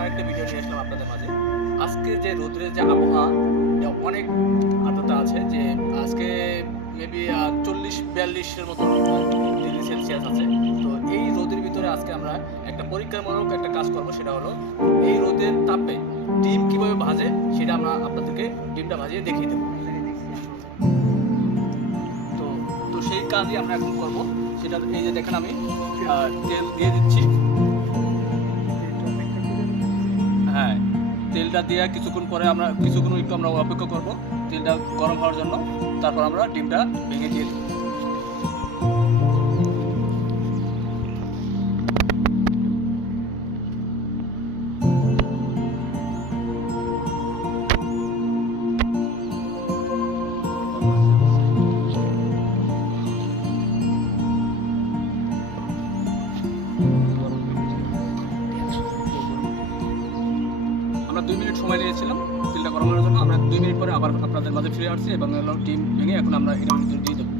আরেকটা ভিডিও নিয়ে আসলাম আপনাদের মাঝে। আজকে যে রোদ্রের যে আবহাওয়া অনেক আর্দ্রতা আছে যে আজকে মেবি চল্লিশ, বিয়াল্লিশের মতো ডিগ্রি সেলসিয়াস আছে। তো এই রোদের ভিতরে আজকে আমরা একটা পরীক্ষামূলক একটা কাজ করব, সেটা হলো এই রোদের তাপে ডিম কীভাবে ভাজে, সেটা আমরা আপনাদেরকে ডিমটা ভাজিয়ে দেখিয়ে দেবো। তো তো সেই কাজই আমরা এখন করব। সেটা এই যে দেখেন আমি তেল দিয়ে দিচ্ছি। তেলটা দিয়ে কিছুক্ষণ পরে আমরা কিছুক্ষণ একটু আমরা অপেক্ষা করব তেলটা গরম হওয়ার জন্য। তারপর আমরা ডিমটা ভেঙে দিয়ে দেবো। সময় নিয়েছিলাম তেলটা গরম জন্য। আমরা দুই মিনিট পরে আবার আপনাদের মাঝে ফিরে আসছি এবং ডিম ভেঙে এখন আমরা এর ভিতরে দিয়ে দেবো।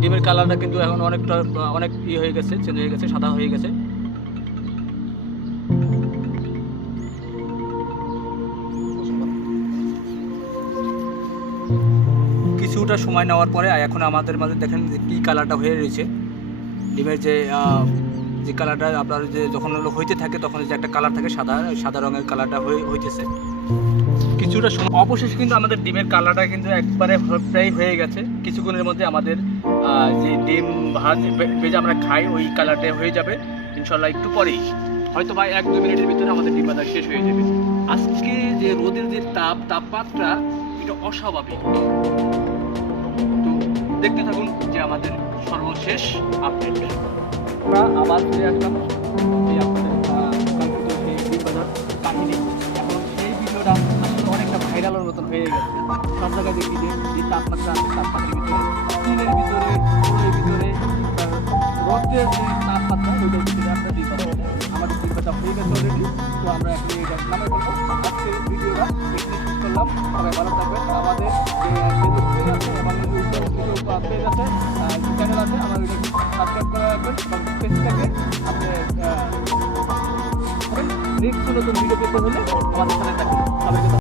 ডিমের কালারটা কিন্তু এখন অনেকটা, অনেক ইয়ে হয়ে গেছে চেঞ্জ হয়ে গেছে, সাদা হয়ে গেছে। কিছুটা সময় নেওয়ার পরে এখন আমাদের মাঝে দেখেন যে কী কালারটা হয়ে রয়েছে। ডিমের যে যে কালারটা আপনার যে যখন হলো হইতে থাকে, তখন যে একটা কালার থাকে, সাদা সাদা রঙের কালারটা হয়ে, হইতেছে। কিছুটা সময় অবশেষে কিন্তু আমাদের ডিমের কালারটা কিন্তু একবারে প্রায় হয়ে গেছে। কিছুক্ষণের মধ্যে আমাদের যে ডিম ভাজ ভে- ভেজে আমরা খাই, ওই কালারটা হয়ে যাবে। ইনশাল্লাহ একটু পরেই। হয়তো বা এক দু মিনিটের ভিতরে আমাদের ডিম ভাজা শেষ হয়ে যাবে। আজকে যে রোদের যে তাপ, তাপমাত্রা, এটা অস্বাভাবিক। দেখতে থাকুন যে আমাদের সর্বশেষ আপডেট। আমরা আবার ফিরে আসলাম। আপনাদের সেই কাহিনী। এখন সেই ভিডিওটা আসলে অনেকটা ভাইরালের মতন হয়ে গেছে। সব জায়গায় দেখি যে তাপমাত্রা তাপমাত্রার ভিতরে। ভিতরে ভিতরে যে তাপমাত্রা, ওইটার ভিতরে আমরা আমাদের ভাজা হয়ে গেছে অলরেডি তো আমরা এখন এটা নামে নেক্সট নতুন ভিডিও পেতে হলে আমাদের সাথে সবাইকে